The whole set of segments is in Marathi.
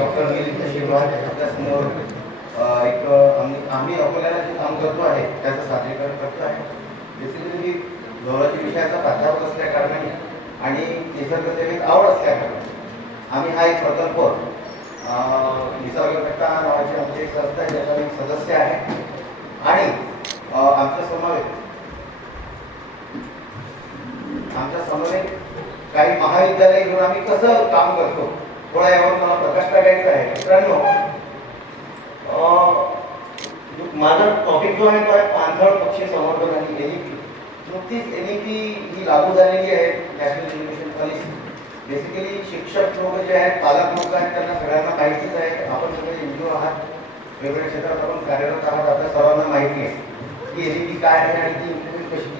डॉक्टर मिलिंद शिवराज आपल्यासमोर एक आम्ही अकोल्याला जे काम करतो आहे त्याचं सादरीकरण करतो आहे. बेसिकली मी झोलॉजी विषयाचा प्राध्यापक असल्या कारणाने आणि निसर्गसेवेत आवड असल्या कारणाने आम्ही हा एक प्रकल्प निसर्गकट्टा नावाची आमची एक संस्था आहे, त्याचा एक सदस्य आहे. आणि आमच्या समवेत काही महाविद्यालय घेऊन आम्ही कसं काम करतो थोडा यावर मला प्रकाश टाकायचा आहे. मित्रांनो, माझा टॉपिक जो आहे तो आहे पाणथळ पक्षी संवर्धन आणि एनईपी. नुकतीच एनईपी ही लागू झालेली आहे, नॅशनल एज्युकेशन पॉलिसी. बेसिकली शिक्षक लोक जे आहेत, पालक लोक आहेत, त्यांना सगळ्यांना माहितीच आहे. आपण सगळे एनजीओ आहात, वेगवेगळ्या क्षेत्रात आपण कार्यरत आहात. आपल्या सर्वांना माहिती आहे की एनईपी काय आहे आणि ती इम्प्लिमेंट कशी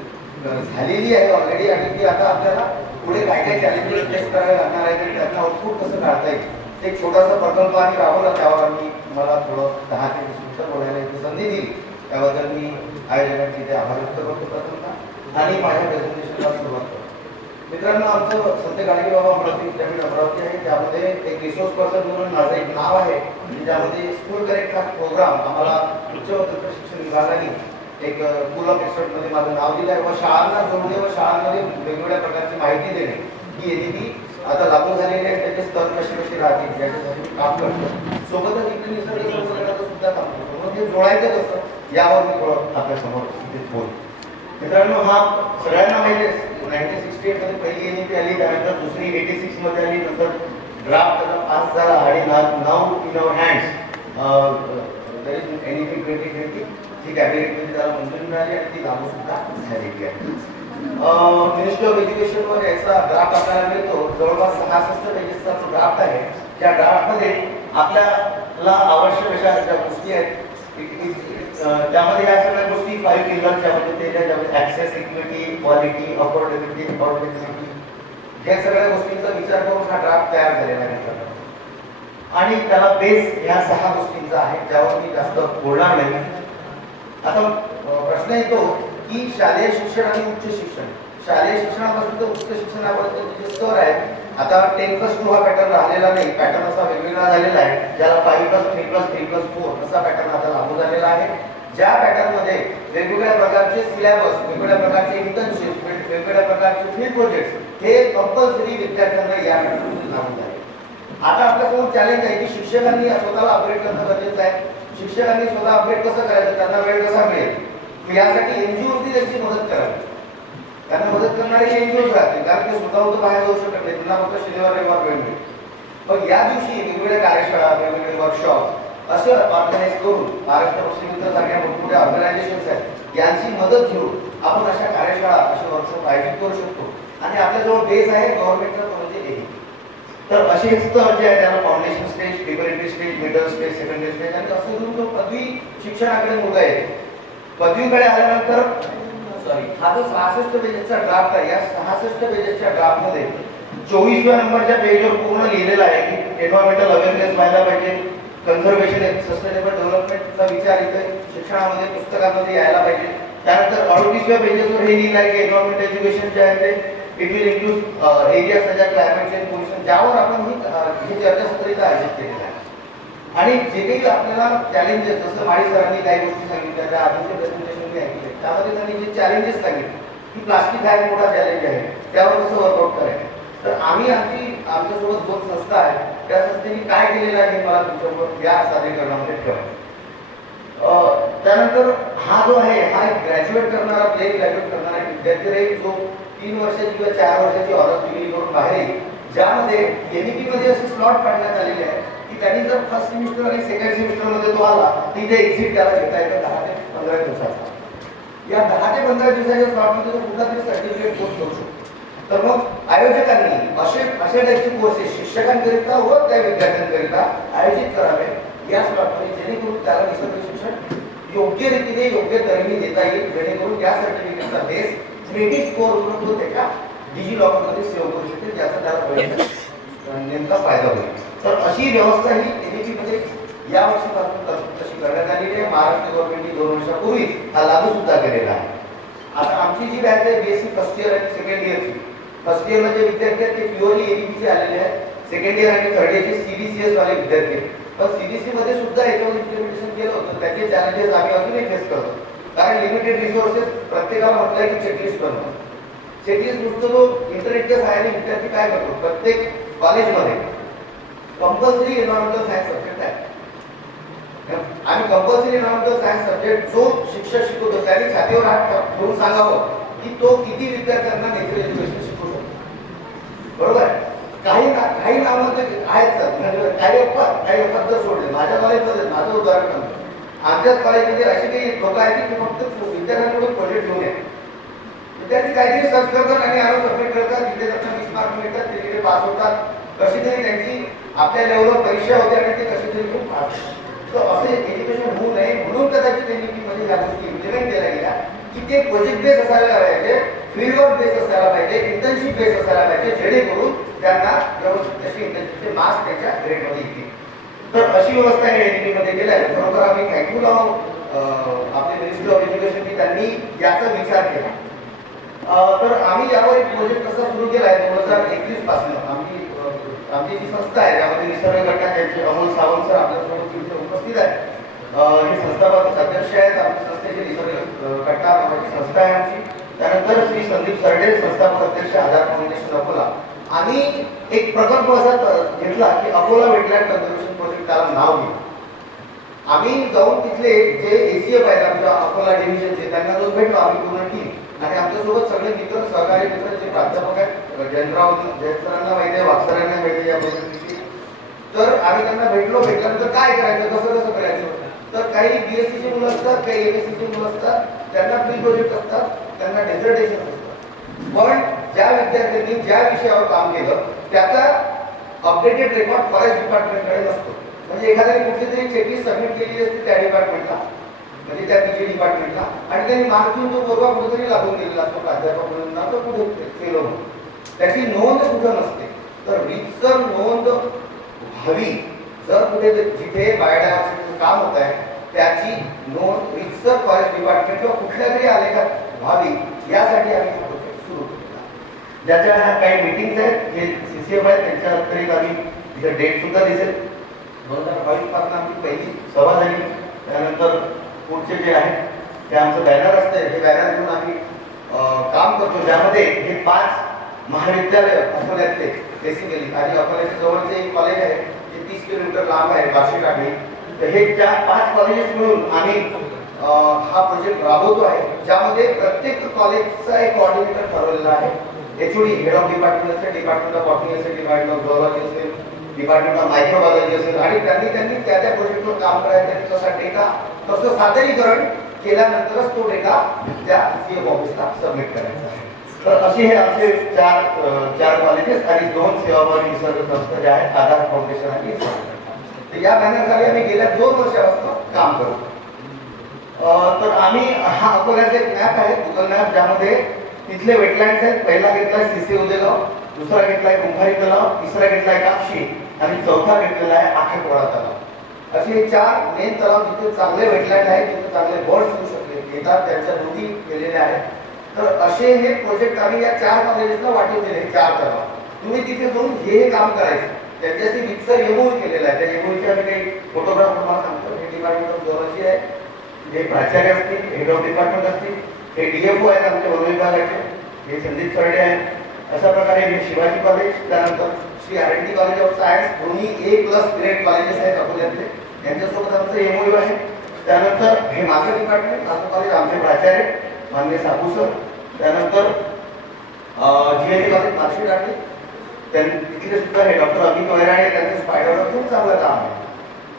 झालेली आहे ऑलरेडी, आणि ती आता आपल्याला पुढे काय काय चॅलेंजेस फेस करावे लागणार आहे आणि त्यातनं आउटपुट कसं काढता येईल. एक छोटासा प्रकल्प आम्ही राबवला, त्यावर आम्ही मला थोडं 10 ते 20 मिनिटं बोलायला एक संधी दिली. त्याबद्दल मी आयोजकांचे ते आभार व्यक्त करतो प्रथमतः आणि माझ्या प्रेझेंटेशनला सुरुवात करतो. मित्रांनो, आमचं संत गाडगेबाबा अमरावती विद्यापीठ अमरावती आहे. त्यामध्ये एक रिसोर्स पर्सन म्हणून माझं एक नाव आहे, ज्यामध्ये स्कूल कनेक्ट हा प्रोग्राम आम्हाला उच्च व तंत्र शिक्षण विभागाने एक स्कूल ऑफ एक्सपर्टमध्ये माझं नाव दिलं आहे व शाळांना जोडणे व शाळांमध्ये वेगवेगळ्या प्रकारची माहिती देणे ही एनईपी आता लागू झालेली आहे. त्याचे स्तर कसे राहतील याच्यासाठी मी काम करतो. सोबतच इकडे निसर्ग संवर्धनाचं सुद्धा काम करतो. मग हे जोडायचं कसं यावर मी थोडं आपल्यासमोर बोलतो. मित्रांनो, हा सगळ्यांना माहिती आहे, 1968 मध्ये पहिली एनईपी आली, त्यानंतर दुसरी 86 मध्ये आली, नंतर ड्राफ्ट त्याचा पास झाला आणि नाव इन आवर हँड्स एनईपी 2020 जी कॅबिनेटमध्ये त्याला मंजुरी मिळाली आणि ती लागू सुद्धा झालेली आहे. मिनिस्ट्री ऑफ एज्युकेशनवर याचा ड्राफ्ट आपल्याला मिळतो. जवळपास 66 पेजेसचा जो ड्राफ्ट आहे. त्या ड्राफ्टमध्ये आपल्याला आवश्यक अशा ज्या गोष्टी आहेत त्यामध्ये या सगळ्या गोष्टी 5 पिलरच्या मध्ये त्याच्यामध्ये access, equity, quality, affordability, affordability या सगळ्या गोष्टींचा विचार करून हा ड्राफ्ट तयार झालेला आहे आणि त्याला बेस या 6 गोष्टींचा आहे, ज्यावर मी जास्त बोलणार नाही. आता प्रश्न येतो की शालेय शिक्षण आणि उच्च शिक्षण, शालेय शिक्षणापासून तर उच्च शिक्षणापर्यंत जे स्तर आहेत. आता 10+2 हा पॅटर्न राहिलेला नाही, पॅटर्न असा वेगवेगळा झालेला आहे, ज्याला 5+3+3+4 असा पॅटर्न आता लागू झालेला आहे. ज्या पॅटर्नमध्ये वेगवेगळ्या प्रकारचे सिलेबस, वेगवेगळ्या प्रकारचे इंटर्नशिप, वेगवेगळ्या प्रकारचे फील्ड प्रोजेक्ट्स हे कंपल्सरी विद्यार्थ्यांना या पॅटर्नमध्ये लागू झाले. आता आपल्यासमोर चॅलेंज आहे की शिक्षकांनी स्वतःला अपडेट करणं गरजेचं आहे. शिक्षकांनी स्वतः अपडेट कसं करायचं, त्यांना वेळ कसा मिळेल, यासाठी एनजीओची त्यांची मदत करावी. त्यांना मदत करणारे एनजीओज राहतील, कारण ते स्वतः बाहेर जाऊ शकत नाही, त्यांना फक्त शनिवार रविवार वेळ मिळेल. पण या दिवशी वेगवेगळ्या कार्यशाळा, वेगवेगळे वर्कशॉप असं ऑर्गनाईज करून महाराष्ट्र मित्र सारख्या मोठमोठ्या ऑर्गनायझेशन्स आहेत, यांची मदत घेऊन आपण अशा कार्यशाळा, असे वर्कशॉप आयोजित करू शकतो. आणि आपल्याजवळ बेस आहे गव्हर्नमेंटचा, म्हणजे एनईपी. तर असे स्तर जे आहे त्याला foundation stage, preparatory stage, middle stage, secondary stage आणि असं घेऊन तो पदवी शिक्षणाकडे मुलगा येतो. पदवीकडे आल्यानंतर हा जो 66 पेजेसचा ड्राफ्ट आहे, या 66 पेजेसच्या ड्राफ्टमध्ये 24व्या नंबरच्या पेजवर पूर्ण लिहिलेलं आहे की एन्व्हायरमेंटल अवेअरनेस व्हायला पाहिजे, कन्झर्वेशन आणि सस्टेनेबल डेव्हलपमेंटचा विचार इथे शिक्षणामध्ये, पुस्तकांमध्ये यायला पाहिजे. त्यानंतर 38व्या पेजेसवर हे लिहिलं आहे की एन्व्हायरमेंट एज्युकेशन जे आहे ते it will include area such as climate change, pollution, ज्यावर आपण ही चर्चासत्र इथं आयोजित केलेलं आहे. आणि जे काही आपल्याला चॅलेंजेस, जसं माळी सरांनी काही गोष्टी सांगितल्या, त्या आधीच्या प्रेझेंटेशन मी ऐकले, त्यामध्ये त्यांनी जे चॅलेंजेस सांगितले की प्लास्टिक हा एक मोठा चॅलेंज आहे, त्यावर कसं वर्कआउट करायचं. तर आम्ही आमच्यासोबत 2 संस्था आहेत, त्या संस्थेने काय केलेलं आहे हे मला तुमच्यासोबत या सादरीकरणामध्ये ठेवायचं. त्यानंतर हा जो आहे हा ग्रॅज्युएट करणारा, ग्रॅज्युएट करणारा विद्यार्थी राहील, जो 3 वर्षाची किंवा 4 वर्षाची ऑनर्स डिग्री करून बाहेर येईल, ज्यामध्ये एनईपी मध्ये असे स्लॉट काढण्यात आलेले आहेत की त्यांनी जर फर्स्ट सेमिस्टर आणि सेकंड सेमिस्टरमध्ये तो आला, तिथे एक्झिट त्याला घेता येतं 10 ते 15 दिवसाचा. या 10 ते 15 दिवसाच्या स्लॉटमध्ये तो कुठला तरी सर्टिफिकेट कोर्स करू शकतो. तर मग आयोजकांनी अशा टाईपचे कोर्सेस शिक्षकांकरिता व त्या विद्यार्थ्यांकरिता आयोजित करावे या स्लॉटमध्ये, जेणेकरून त्याला निसर्ग शिक्षण योग्य रीतीने, योग्य तऱ्हेने देता येईल, जेणेकरून या सर्टिफिकेटचा बेस क्रेडिट स्कोर म्हणून तो त्याच्या डिजी लॉकरमध्ये सेव्ह करू शकते, ज्याचा त्याला नेमका फायदा होईल. तर अशी व्यवस्था ही एनईपीमध्ये या वर्षीपासून तशी करण्यात आलेली आहे. महाराष्ट्र गव्हर्नमेंटने 2 वर्षापूर्वी हा लागू सुद्धा केलेला आहे. आता आमची जी बॅच आहे बीएससी फर्स्ट इयर आणि सेकंड इयरची, फर्स्ट इयरला जे विद्यार्थी आहेत ते प्युअरली एनईपीचे आलेले आहेत, सेकंड इयर आणि थर्ड इयरचे CBCS वाले विद्यार्थी आहेत. पण CBC मध्ये सुद्धा याच्यावर इम्प्लिमेंटेशन केलं होतं. त्याचे चॅलेंजेस आम्ही अजूनही फेस करतो. कारण लिमिटेड रिसोर्सेस, प्रत्येकाला म्हटलंय की चेकलिस्ट बनवा. चेकलिस्ट नुसतं तो इंटरनेटच्या सहाय्याने विद्यार्थी काय करतो, प्रत्येक कॉलेजमध्ये कंपल्सरी एन्व्हायरमेंटल सायन्स सब्जेक्ट आहे. आणि कंपल्सरी एन्व्हायरमेंटल सायन्स सब्जेक्ट जो शिक्षक शिकवतो त्याने छातीवर हात ठेवून सांगावं की तो किती विद्यार्थ्यांना नेचर एज्युकेशन शिकवू शकतो. बरोबर आहे. काही नावांचे आहेत सर, काही लोकात जर सोडले. माझ्या कॉलेजमध्ये माझं उदाहरण सांगतो. आमच्याच कॉलेजमध्ये असे काही लोक आहेत की फक्त विद्यार्थ्यांकडून प्रोजेक्ट घेऊन येतात. विद्यार्थी काहीतरी सर्च करतात आणि आरो सबमिट करतात. तिथे त्यांना 20 मार्क मिळतात, तिथे पास होतात. कशी तरी त्यांची आपल्या लेवलवर परीक्षा होते आणि ते कशी तरी खूप पास होतात. तर असे एज्युकेशन होऊ नये म्हणून कदाचित एनईपीमध्ये या गोष्टी इम्प्लिमेंट केल्या गेल्या की ते प्रोजेक्ट बेस असायला पाहिजे, फील्डवर्क बेस असायला पाहिजे, इंटर्नशिप बेस असायला पाहिजे, जेणेकरून त्यांना व्यवस्थित तशी इंटर्नशिपचे मार्क्स त्यांच्या ग्रेडमध्ये येतील. तर अशी व्यवस्था या एनईपीमध्ये केल्या आहे. खरोखर आम्ही थँक्यू आपले मिनिस्ट्री ऑफ एज्युकेशन की त्यांनी याचा विचार केला. तर आम्ही यावर एक प्रोजेक्ट कसा सुरू केला आहे 2021 पासून. आमची जी संस्था आहे त्यामध्ये निसर्ग गटा यांचे अमोल सावंत सर आपल्यासोबत इथे उपस्थित आहेत. हे संस्थापक अध्यक्ष आहेत. आमच्या संस्थेचे निसर्ग गटा नावाची संस्था आहे आमची. त्यानंतर श्री संदीप सरडे संस्थापक अध्यक्ष आधार फाउंडेशन अकोला. आम्ही एक प्रकल्प असा घेतला की अकोला वेटलँड कन्झर्वेशन प्रोजेक्ट, त्याला नाव दिलं. आम्ही जाऊन तिथले जे ACF आहेत आमच्या अकोला डिव्हिजनचे त्यांना जो भेटलो आम्ही पूर्ण टीम, आणि आमच्यासोबत सगळे मित्र, सहकारी मित्र जे प्राध्यापक आहेत, जयंतरावांना माहिती आहे, वागसरांना माहिती आहे या प्रोजेक्टची. तर आम्ही त्यांना भेटल्यानंतर काय करायचं, कसं करायचं. तर काही BSc ची मुलं असतात, काही MSc ची मुलं असतात, त्यांना प्री प्रोजेक्ट असतात, त्यांना डेझर्टेशन असतात. पण ज्या विद्यार्थ्यांनी ज्या विषयावर काम केलं त्याचा अपडेटेड रेकॉर्ड फॉरेस्ट डिपार्टमेंटकडे नसतो. म्हणजे एखाद्याने कुठली तरी चेकलिस्ट सबमिट केलेली असते त्या डिपार्टमेंटला, म्हणजे त्या PG डिपार्टमेंटला, आणि त्यांनी मार्क घेऊन तो पोरगा कुठेतरी लागून गेलेला असतो प्राध्यापक म्हणून ना, तो कुठे फेलो म्हणून. त्याची नोंद कुठं नसते. तर रीतसर नोंद व्हावी. जर कुठे जिथे बायोडायव्हर्सिटीचं काम होत आहे त्याची नोंद रीतसर फॉरेस्ट डिपार्टमेंट किंवा कुठल्या तरी आलेखात व्हावी, यासाठी आम्ही हा प्रोजेक्ट सुरू केला. ज्याच्या काही मीटिंग्स आहेत, जे CCF आहेत, त्यांच्या अंतर्गत आम्ही तिथे डेट सुद्धा दिसेल. 2022 पासून आमची पहिली सभा झाली. त्यानंतर पुढचे जे आहे ते आमचं बॅनर असतं. हे बॅनर घेऊन आम्ही काम करतो, ज्यामध्ये हे 5 महाविद्यालय अकोल्यातले बेसिकली, आणि अकोल्याच्या जवळचे एक कॉलेज आहे जे 30 किलोमीटर लांब आहे, बार्शी टाकळी. तर हे 5 कॉलेजेस मिळून आम्ही हा प्रोजेक्ट राबवतो आहे, ज्यामध्ये प्रत्येक कॉलेजचा एक कोऑर्डिनेटर ठरवलेला आहे. HOD हेड ऑफ डिपार्टमेंट असेल, डिपार्टमेंट ऑफ बॉटनी असेल, डिपार्टमेंट ऑफ झुऑलॉजी असेल, डिपार्टमेंट ऑफ मायक्रोबायोलॉजी असेल, आणि त्यांनी त्या प्रोजेक्टवर काम करायचं. तसा डेटा, तसं सादरीकरण केल्यानंतरच तो डेटा त्या CF ऑफिसला सबमिट करायचा आहे. तर असे हे आमचे चार कॉलेजेस आणि 2 सेवाभावी निसर्ग संस्था ज्या आहेत, आधार फाउंडेशन आणि तर या बॅनरखाली आम्ही गेल्या 2 वर्षापासून काम करतो. तर आम्ही हा अकोल्याचा एक मॅप आहे, गुगल मॅप, ज्यामध्ये तिथले वेटलँड्स आहेत. पहिला घेतलाय CC उदेगाव, दुसरा घेतलाय कुंभारी तलाव, तिसरा घेतलाय कापशी, आणि चौथा घेतलेला आहे आखेटवाडा तलाव. असे हे 4 मेन तलाव जिथे चांगले वेटलँड आहेत, जिथे चांगले बर्ड्स येऊ शकले येतात, त्यांच्या नोंदी केलेल्या आहेत. तर असे हे प्रोजेक्ट आम्ही या 4 कॉलेजेसला वाटून दिले. 4 तलाव तुम्ही तिथे जाऊन हे काम करायचं. त्यांच्याशी मिक्सर MOU केलेला आहे. त्या MOUचे आम्ही काही फोटोग्राफ तुम्हाला सांगतो. हे डिपार्टमेंट ऑफ झुऑलॉजी आहे, जे प्राचार्य असतील, हेड ऑफ डिपार्टमेंट असतील, हे DFO आहेत आमच्या वन विभागाचे, हे संदीप सरडे आहेत. अशा प्रकारे हे शिवाजी कॉलेज, त्यानंतर Shri R&D college of science, दोन्ही A+ ग्रेड कॉलेजेस आहेत अकोल्यातले, यांच्यासोबत आमचं MOU आहे. त्यानंतर हे माझं डिपार्टमेंट, माझं कॉलेज, आमचे प्राचार्य माननीय साबू सर. त्यानंतर GND कॉलेज मार्शी टाकली, तिथले सुद्धा हे डॉक्टर अमित वैराणे, त्यांचं स्पायडरवर खूप चांगलं काम आहे.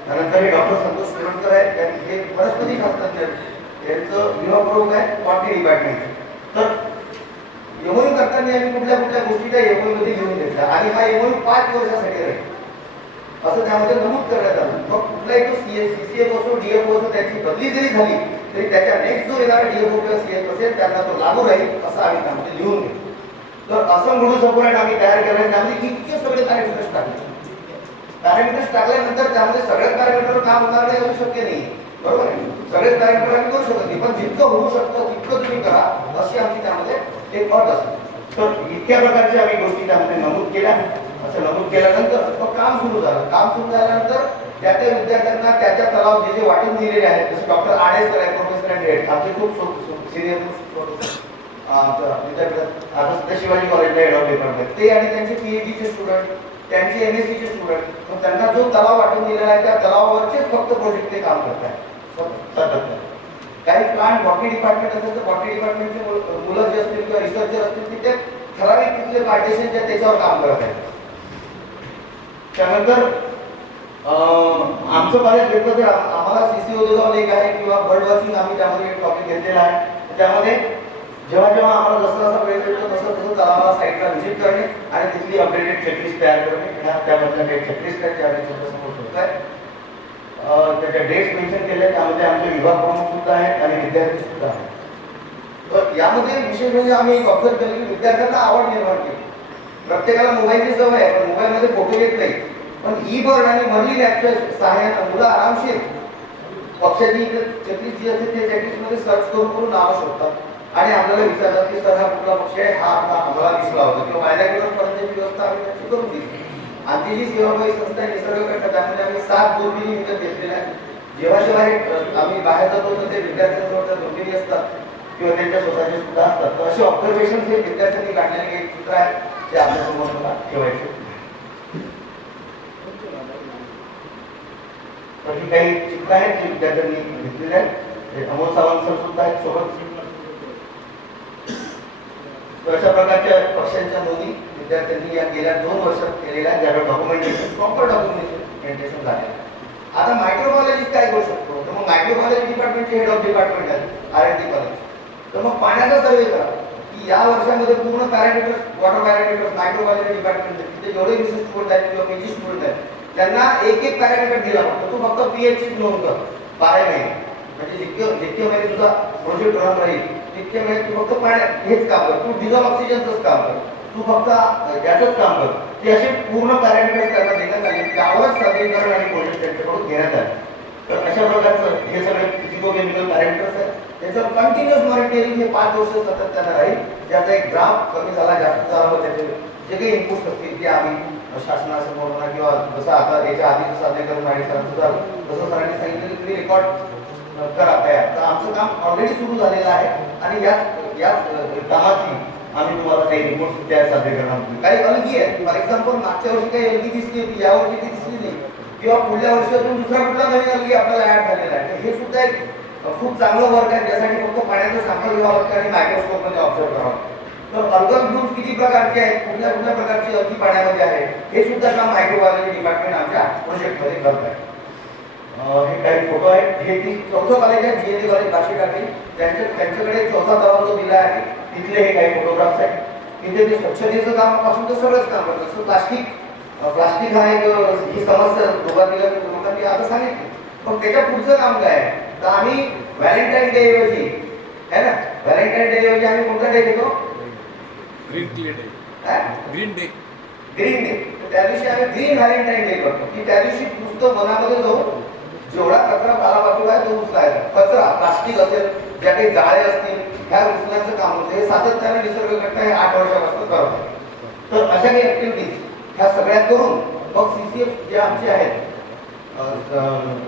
त्यानंतर हे डॉक्टर संतोष सुरटकर आहेत, हे वनस्पती शास्त्रज्ञ, यांचं विभाग प्रमुख आहे बॉटनी डिपार्टमेंट. तर MOU करताना आम्ही कुठल्या गोष्टी त्या MOU मध्ये घेऊन घेतल्या, आणि हा MOU 5 वर्षासाठी राहील असं त्यामध्ये नमूद करण्यात आलं. मग कुठलाही तो CCF असो, DFO असो, त्याची बदली जरी झाली तरी त्याच्या नेक्स्ट जो येणारा DFO किंवा CF असेल त्यांना तो लागू राहील असं आम्ही त्यामध्ये लिहून घेतो. तर असं म्हणून सपोर्ट आम्ही तयार केलं, त्यामध्ये इतके सगळे पॅरामीटर्स टाकले. पॅरामीटर्स टाकल्यानंतर त्यामध्ये सगळ्याच पॅरामीटरवर काम होणार नाही असं शक्य नाही, बरोबर आहे. सगळेच पॅरामीटर आम्ही करू शकत नाही, पण जितकं होऊ शकतं तितकं तुम्ही करा अशी आमची त्यामध्ये एक अट असते. तर इतक्या प्रकारच्या आम्ही गोष्टी त्यामध्ये नमूद केल्या. असं नमूद केल्यानंतर मग काम सुरू झालं. काम सुरू झाल्यानंतर त्या त्या विद्यार्थ्यांना त्या तलाव जे जे वाटून दिलेले आहेत, जसे डॉक्टर आडेसर आहे, प्रोफेसर अँड हेड, आमचे खूप सिनियर विद्यापीठात आता सध्या शिवाजी कॉलेजला हेड ऑफ डिपार्टमेंट ते आणि त्यांचे पीएचडीचे स्टुडंट, त्यांचे एमएससीचे स्टुडंट, मग त्यांना जो तलाव वाटून दिलेला आहे त्या तलावावरचेच फक्त प्रोजेक्ट ते काम करत आहेत. काही प्लांट बॉटनी डिपार्टमेंट असेल तर बॉटनी डिपार्टमेंटचे मुलं जे असतील किंवा रिसर्चर असतील ते ठराविक तिथले पार्टिशनच्या त्याच्यावर काम करत आहेत. त्यानंतर आमचं कॉलेज घेतलं तर आम्हाला सीसीओ जाऊन एक आहे किंवा बर्ड वॉचिंग आम्ही त्यामध्ये एक टॉपिक घेतलेला आहे. त्यामध्ये जेव्हा जेव्हा आम्हाला जसं वेळ मिळतो तसं तलावाला साईटला व्हिजिट करणे आणि तिथली अपडेटेड चेकलिस्ट तयार करणे. त्यामधल्या काही चेकलिस्ट आहेत त्यावेळी तुमच्यासमोर ठेवत आहे. त्याच्या डेट्स मेन्शन केले, त्यामध्ये आमचे विभाग प्रमुख सुद्धा आहेत आणि विद्यार्थी सुद्धा आहेत. तर यामध्ये विशेष म्हणजे आम्ही एक ऑब्झर्व केलं की विद्यार्थ्यांना आवड निर्माण केली. प्रत्येकाला मोबाईलची सवय आहे, पण मोबाईलमध्ये फोटो येत नाही. पण ई बर्ड आणि मर्लिन ॲपच्या सहाय्याने मुलं आरामशीर पक्षाची चेकलिस्ट जी असते त्या चेकलिस्टमध्ये सर्च करून नावं शोधतात आणि आपल्याला विचारतात की सर हा कुठला पक्ष आहे, हा आम्हाला दिसला होता किंवा बायनॅक्युलर पर्यंतची व्यवस्था आम्ही त्याची करून दिली. आमची जी सेवाभावी संस्था आहे निसर्गकट्टा, त्यामध्ये आम्ही 7 दुर्बिणी विकत घेतलेल्या आहेत. जेव्हा जेव्हा आम्ही बाहेर जातो तर ते विद्यार्थ्यांजवळ त्या दुर्बिणी असतात किंवा त्यांच्या स्वतःचे सुद्धा असतात. तर असे ऑब्झर्वेशन हे विद्यार्थ्यांनी काढलेले काही चित्र आहेत ते आपल्यासमोर मला ठेवायचे. तर ही काही चित्र आहेत जे विद्यार्थ्यांनी घेतलेले आहेत. अमोल सावंत सर सुद्धा आहेत सोबत. तर अशा प्रकारच्या पक्षांच्या नोंदी विद्यार्थ्यांनी या गेल्या 2 वर्षात केलेल्या ज्यावर डॉक्युमेंटेशन प्रॉपर डॉक्युमेंटेशन झाले. आता मायक्रोबायोलॉजी काय करू शकतो, तर मग मायक्रोबायोलॉजी डिपार्टमेंटचे हेड ऑफ डिपार्टमेंट आहे R&D कॉलेज. तर मग पाण्याचा सर्वे करा की या वर्षामध्ये पूर्ण parameters, water parameters microbiology department तिथे जेवढे रिसर्च स्टुडंट आहेत किंवा पीजी स्टुडंट आहेत त्यांना एक पॅरामीटर दिला फक्त, तू फक्त पीएचची नोंद कर 12 महिने. म्हणजे जितके महिने तुझा प्रोजेक्ट रन राहील तितके महिने तू फक्त पाण्यात हेच काम कर, तू डिझॉल्व ऑक्सिजनचंच काम कर, तू फक्त याचंच काम कर. ते असे पूर्ण पॅरामीटर्स त्यांना देण्यात आले, त्यावरच सादरीकरण आणि प्रोजेक्ट त्यांच्याकडून घेण्यात आले. तर अशा प्रकारचं हे सगळे फिजिको-केमिकल पॅरामीटर्स आहेत. त्याचं कंटिन्युअस मॉनिटरिंग हे 5 वर्ष सतत त्यांना राहील. ज्याचा एक ग्राफ कमी झाला जास्त झाला व त्याचे जे काही इनपुट्स असतील ते आम्ही शासनासमोर म्हणा किंवा जसं आता याच्या आधी सादरीकरण आणि सरांचं झालं तसं सरांनी सांगितलं की तुम्ही रेकॉर्ड करा तयार. तर आमचं काम ऑलरेडी सुरू झालेलं आहे आणि याच कामाची आम्ही तुम्हाला काही रिपोर्ट त्या सादरीकरणामध्ये काही अलगी आहेत. फॉर एक्झाम्पल मागच्या वर्षी काही अलगी दिसली होती, या वर्षी ती दिसली नाही किंवा पुढल्या वर्षी अजून दुसरा कुठला नवीन अलगी आपल्याला ऍड झालेला आहे. हे सुद्धा एक खूप चांगलं वर्क आहे ज्यासाठी फक्त पाण्याचं सॅम्पल घ्यावं लागतं आणि मायक्रोस्कोपमध्ये ऑब्झर्व करावं. तर अल्गल ग्रुप किती प्रकारचे आहेत, कुठल्या कुठल्या प्रकारची अलगी पाण्यामध्ये आहे हे सुद्धा काम मायक्रोबायोलॉजी डिपार्टमेंट आमच्या प्रोजेक्टमध्ये करत आहे. हे काही फोटो आहेत. हे 4थं कॉलेज आहे GND कॉलेज बार्शीटाकळी. त्यांच्याकडे 4था तलाव जो दिला आहे तिथले हे काही फोटोग्राफ्स आहेत. तिथे ते स्वच्छतेचं कामापासून तर सगळंच काम करतात. जसं प्लास्टिक हा एक ही समस्या लोकांनी आता सांगितली. मग त्याच्या पुढचं काम काय आहे, तर आम्ही व्हॅलेंटाईन डे ऐवजी है ना, व्हॅलेंटाईन डे ऐवजी आम्ही कोणता डे घेतो, green day. Green day. Green day. त्या दिवशी आम्ही ग्रीन व्हॅलेंटाईन डे करतो की त्या दिवशी नुसतं वनामध्ये जाऊन जेवढा कचरा पालापाचोळा आहे तो उचलायचा. कचरा प्लास्टिक असेल, ज्या काही जाळे असतील ह्या उचलण्याचं काम होतं. हे सातत्याने निसर्गकट्टा हे 8 वर्षापासून करत आहे. तर अशा काही ऍक्टिव्हिटीज ह्या सगळ्या करून मग CCF जे आमचे आहेत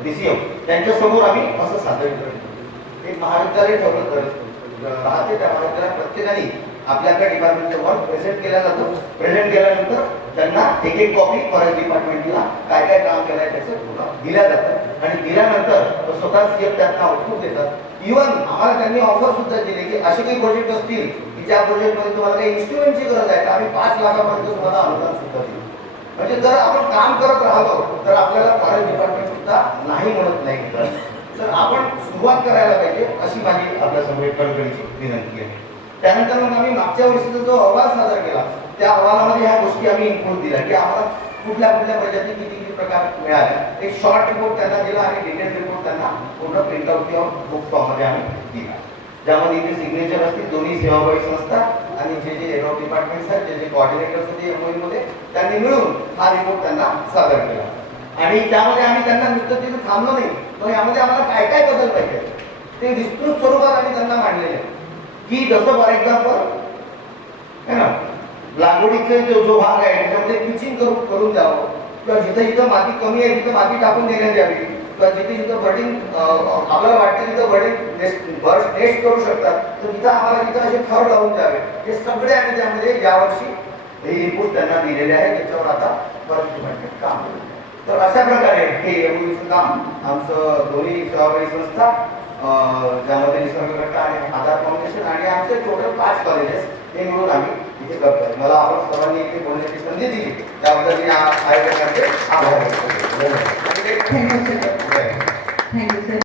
DCM त्यांच्या समोर आम्ही असं सादरीकरण एक महाविद्यालय ठेवलं तर राहते. त्या महाविद्यालयात प्रत्येकाने आपल्या डिपार्टमेंटचा वर्क प्रेझेंट केला जातो. प्रेझेंट केल्यानंतर त्यांना एक कॉपी फॉरेस्ट डिपार्टमेंटला काय काय काम केलं आहे त्याचं पुन्हा दिल्या जातं आणि दिल्यानंतर स्वतः CF त्यांना आउटपुट देतात. इव्हन आम्हाला त्यांनी ऑफर सुद्धा दिली की असे काही प्रोजेक्ट असतील की ज्या प्रोजेक्टमध्ये तुम्हाला काही इन्स्ट्रुमेंटची गरज आहे तर आम्ही 5 लाखापर्यंत तुम्हाला अनुदान सुद्धा देऊ. म्हणजे जर आपण काम करत राहिलो तर आपल्याला फॉरेस्ट डिपार्टमेंट सुद्धा नाही म्हणत नाही. तर आपण सुरुवात करायला पाहिजे अशी माझी आपल्यासमोर कळकळीची विनंती आहे. त्यानंतर मग आम्ही मागच्या वर्षीचा जो अहवाल सादर केला त्या अहवालामध्ये ह्या गोष्टी आम्ही इन्क्लूड दिल्या की आम्हाला कुठल्या कुठल्या प्रजाती किती किती प्रकार मिळाल्या. एक शॉर्ट रिपोर्ट त्यांना दिला आणि डिटेल रिपोर्ट त्यांना पूर्ण प्रिंटआउट किंवा बुक फॉर्ममध्ये आम्ही दिला. ज्यामध्ये इथे सिग्नेचर असतील दोन्ही सेवाभावी संस्था आणि जे हेड ऑफ डिपार्टमेंट्स आहेत, जे कॉर्डिनेटर्स होते MOU मध्ये त्यांनी मिळून हा रिपोर्ट त्यांना सादर केला. आणि त्यामध्ये आम्ही त्यांना नुसतं तिथे थांबलो नाही, पण यामध्ये आम्हाला काय काय बदल पाहिजे ते विस्तृत स्वरूपात आम्ही त्यांना मांडलेले की जसं फॉर एक्झाम्पल है ना लागवडीचे जो भाग आहे त्याच्यामध्ये पिचिंग करून द्यावं, किंवा जिथं जिथं माती कमी आहे तिथं माती टाकून देण्यात यावी, किंवा जिथे जिथं बर्डिंग आपल्याला वाटते तिथं बर्ड्स नेस्ट करू शकतात तर तिथं आम्हाला तिथं असे थर लावून द्यावे. हे सगळे आम्ही त्यामध्ये यावर्षी हे इनपुट त्यांना दिलेले आहे. त्याच्यावर आता परत डिपार्टमेंट काम करेल. तर अशा प्रकारे हे एवढीचं काम आमचं दोन्ही सहकारी संस्था ज्यामध्ये निसर्गकट्टा आणि आधार फाउंडेशन आणि आमचे टोटल 5 कॉलेजेस हे मिळून आम्ही इथे करतोय. मला आपण सर्वांनी इथे बोलण्याची संधी दिली त्याबद्दल मी आयोजकांचे आभार व्यक्त करतो. धन्यवाद.